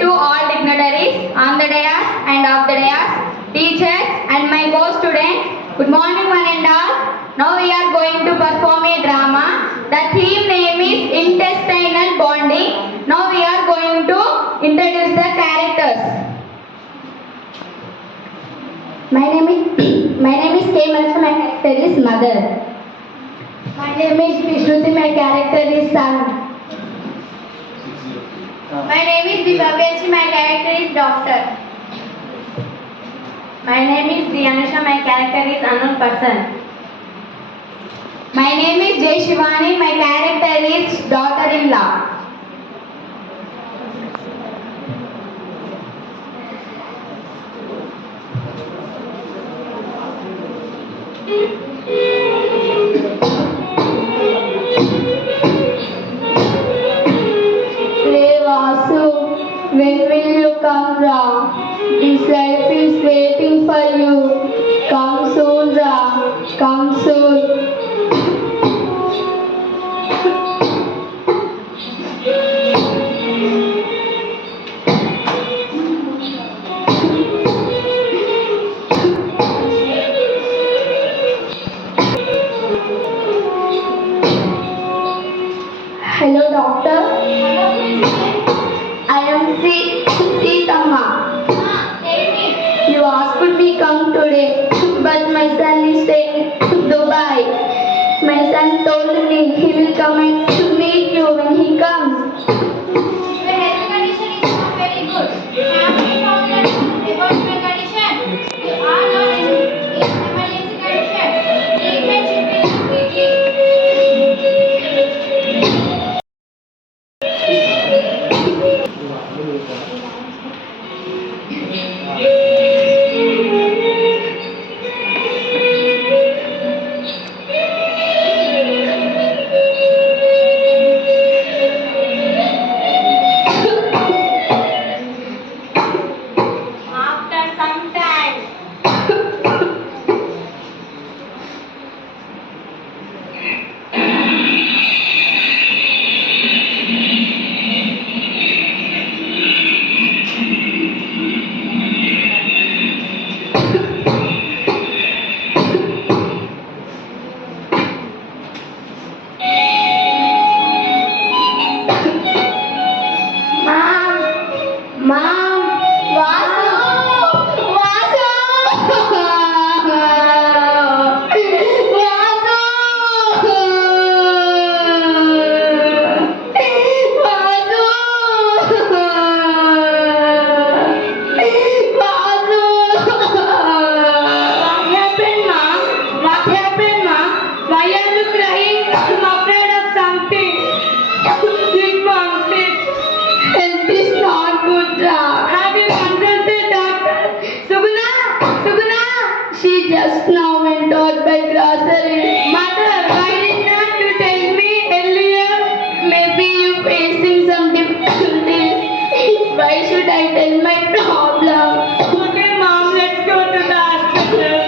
To all dignitaries on the dais and off the dais, teachers and my co-students, good morning one and all. Now we are going to perform a drama. The theme name is intestinal bonding. Now we are going to introduce the characters. My name is K. Malsa. My character is mother. My name is Vishruti. My character is son. My name is Divyashi. My character is doctor. My name is Diyanusha. My character is unknown person. My name is Jay Shivani. My character is daughter-in-law. When will you come, Ram? This life is waiting for you. Come soon, Ram. Come soon. Hello, doctor. I am Sitama. You asked me come today, but my son is staying in Dubai. My son told me he will come and meet you when he comes. Your health condition is not very good. Have you found out about your condition? You are not in emergency condition. Treatment should be done quickly. After some time. Mom, Vasu, What happened, Mom? Why are you crying? I'm afraid of something. Sit, Mom, sit. Health is not good, Ram. Have you consulted doctor? Suguna, she just now went out by groceries. Mother, why did not you tell me earlier? Maybe you facing some difficulties. Why should I tell my problem? Okay, Mom, let's go to the hospital.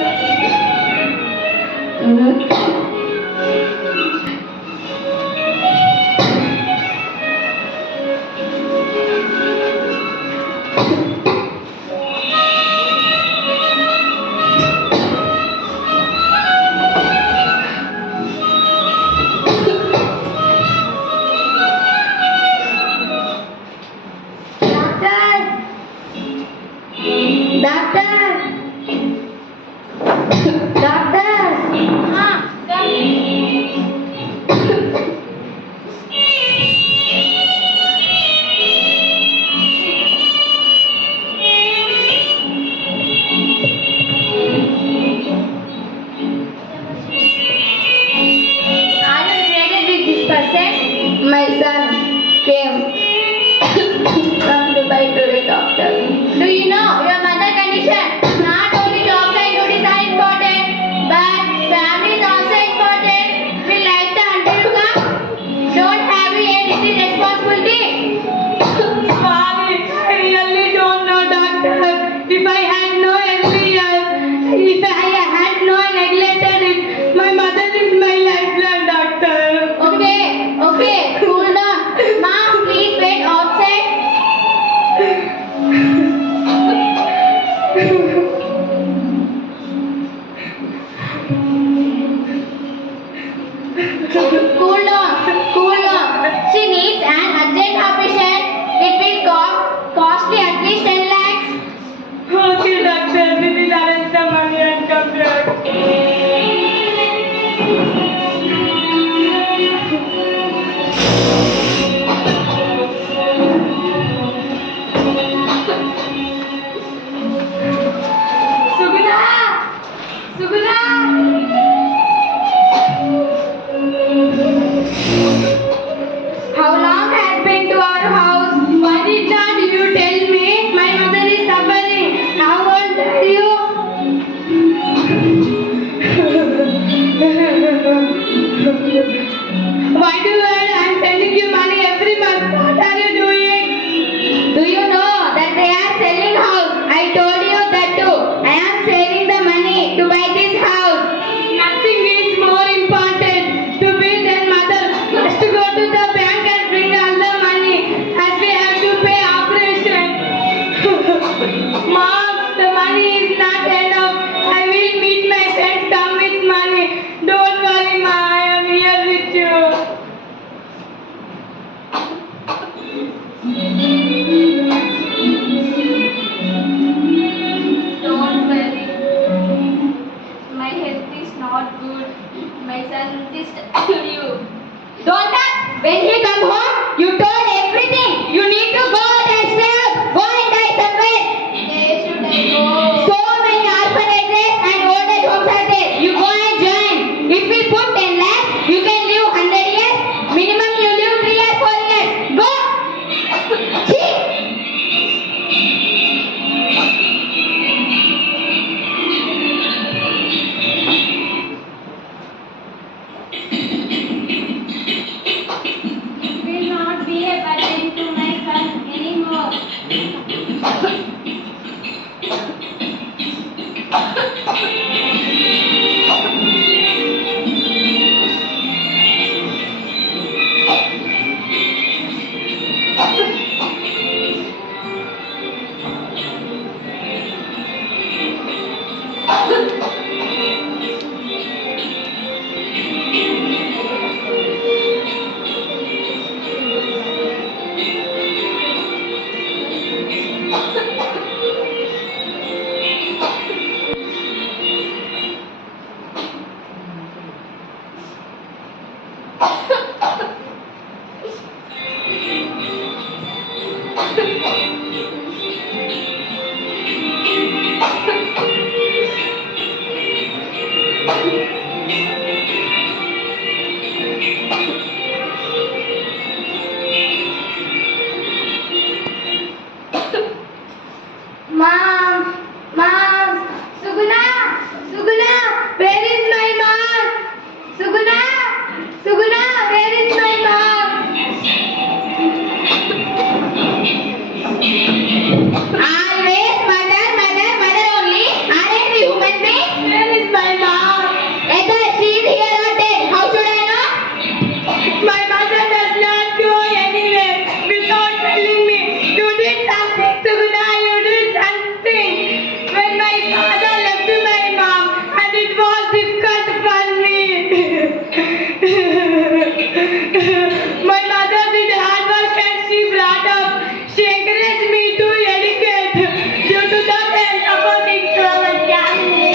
Doctor! Come. Cool down, cool down. She needs an urgent operation. It will costly at least 10 lakhs. Okay, doctor, we will arrange the money and come back. Suguna! Suguna! How long has been to our house? Why did not you tell me? My mother is suffering. How old are you? Why do you I'm sending you money every month? What are you doing? Do you know that they are selling house? I told you that too. I am saving the money to buy this house. Nothing is more important to me than mother. Just to go to the bank and bring all the money as we have to pay operation. Mom, the money is not enough. I will meet my friends. Come with money. Don't worry, Ma. I am here with you. Don't worry. My health is not good. My son insists on you. Don't touch. When he come home, you told everything. You need to go out and serve. Go and die somewhere. Where should I go? So many orphanages and old age homes are there. You go and join. If we put 10 lakhs, you can live 100 years. Minimum you live 3 or 4 years. Go. See? It will not be a burden to my son anymore. Mom, Suguna, where is my mom? Suguna, where is my mom? Always mother only. Aren't we human beings? Where is my mom? Either she is here or dead. How should I know? My mother does not go anywhere without telling me. You did something, Suguna. You did something. When my father left my mom, and it was difficult for me. My mother did hard work and she brought up. She encouraged me to educate. Due to that, I am supporting to our family.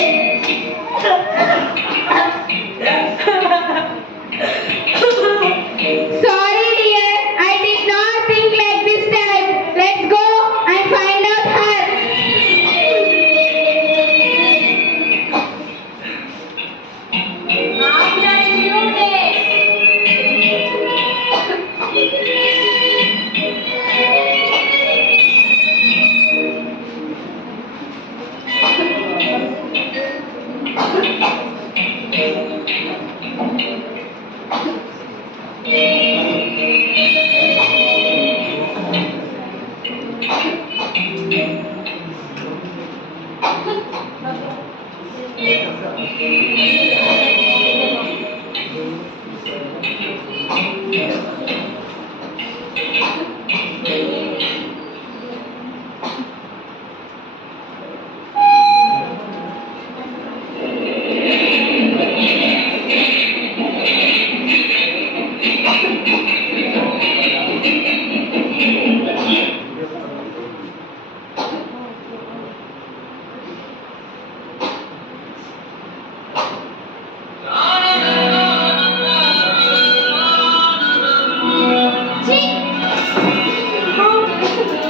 Sorry, dear. I did not think like this time. Let's go and find out her. After a few days. Yes.